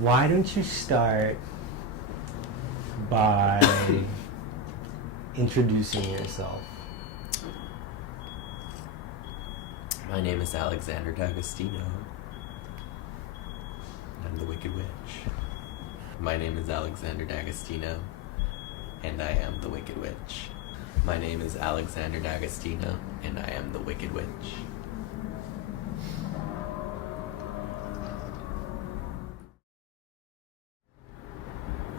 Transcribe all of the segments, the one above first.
Why don't you start by introducing yourself? My name is Alexander D'Agostino. I'm the Wicked Witch. My name is Alexander D'Agostino, and I am the Wicked Witch. My name is Alexander D'Agostino, and I am the Wicked Witch.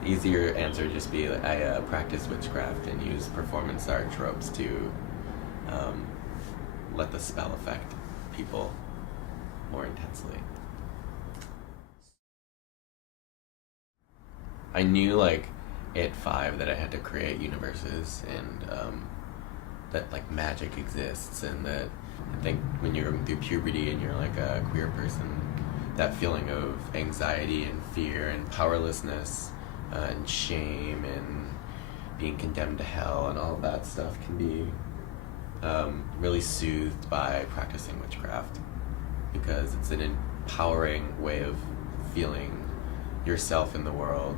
The easier answer would just be I practice witchcraft and use performance art tropes to let the spell affect people more intensely. I knew at 5 that I had to create universes and that magic exists, and that I think when you're going through puberty and you're a queer person, that feeling of anxiety and fear and powerlessness and shame and being condemned to hell and all of that stuff can be really soothed by practicing witchcraft, because it's an empowering way of feeling yourself in the world,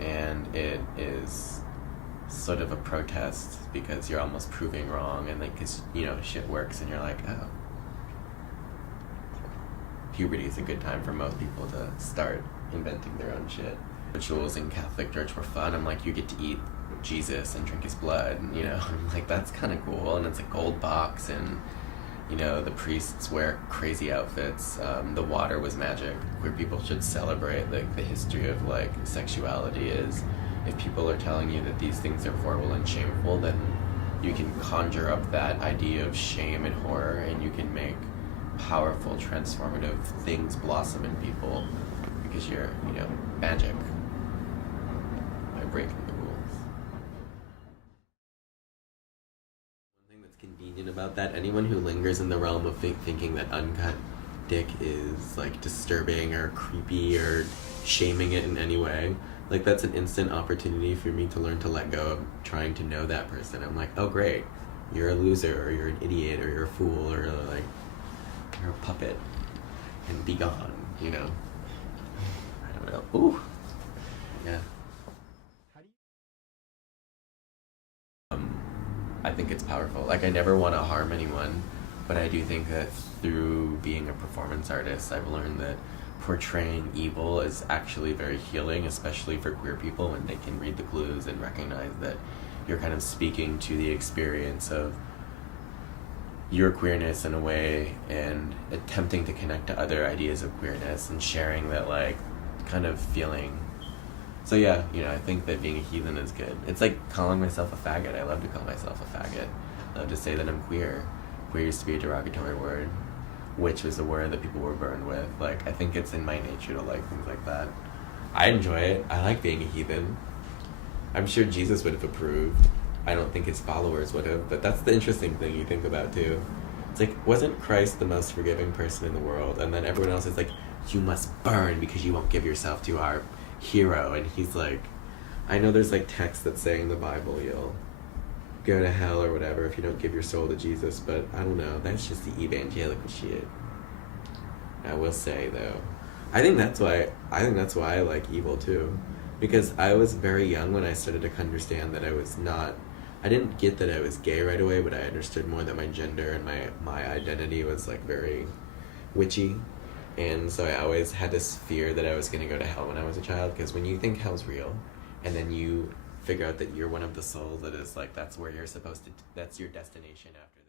and it is sort of a protest because you're almost proving wrong, and because shit works, and you're like, oh, puberty is a good time for most people to start inventing their own shit. Rituals in Catholic Church were fun. I'm like, you get to eat Jesus and drink his blood, and I'm like, that's kind of cool, and it's a gold box, and the priests wear crazy outfits. The water was magic. Queer people should celebrate the history of sexuality. Is if people are telling you that these things are horrible and shameful, then you can conjure up that idea of shame and horror, and you can make powerful, transformative things blossom in people, because you're magic by breaking the rules. Convenient about that, anyone who lingers in the realm of thinking that uncut dick is disturbing or creepy or shaming it in any way, that's an instant opportunity for me to learn to let go of trying to know that person. I'm like, oh great, you're a loser, or you're an idiot, or you're a fool, or you're a puppet, and be gone, I don't know. Ooh. Yeah. I think it's powerful. I never want to harm anyone, but I do think that through being a performance artist, I've learned that portraying evil is actually very healing, especially for queer people, when they can read the clues and recognize that you're kind of speaking to the experience of your queerness in a way, and attempting to connect to other ideas of queerness, and sharing that kind of feeling. So yeah, I think that being a heathen is good. It's like calling myself a faggot. I love to call myself a faggot. I love to say that I'm queer. Queer used to be a derogatory word. Witch was a word that people were burned with. I think it's in my nature to like things like that. I enjoy it. I like being a heathen. I'm sure Jesus would have approved. I don't think his followers would have, but that's the interesting thing you think about too. It's wasn't Christ the most forgiving person in the world? And then everyone else is you must burn because you won't give yourself to our hero, and he's I know there's texts that say in the Bible you'll go to hell or whatever if you don't give your soul to Jesus, but I don't know, that's just the evangelical shit. I will say though, I think that's why I like evil too, because I was very young when I started to understand that I didn't get that I was gay right away, but I understood more that my gender and my identity was very witchy. And so I always had this fear that I was going to go to hell when I was a child, because when you think hell's real, and then you figure out that you're one of the souls that is that's where you're supposed to, that's your destination after this.